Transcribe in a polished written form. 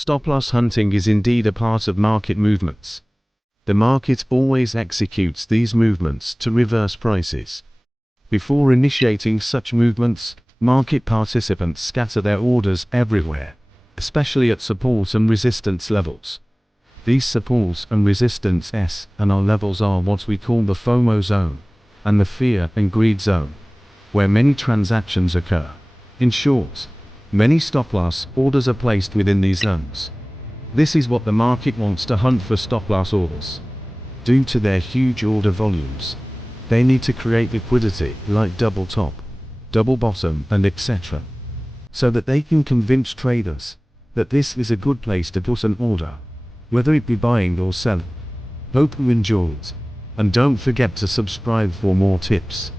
Stop-loss hunting is indeed a part of market movements. The market always executes these movements to reverse prices. Before initiating such movements, market participants scatter their orders everywhere, especially at support and resistance levels. These support and resistance SNR levels are what we call the FOMO zone, and the fear and greed zone, where many transactions occur. In short, many stop-loss orders are placed within these zones. This is what the market wants to hunt for: stop-loss orders. Due to their huge order volumes, they need to create liquidity like double top, double bottom, and etc., so that they can convince traders that this is a good place to put an order, whether it be buying or selling. Hope you enjoyed, and don't forget to subscribe for more tips.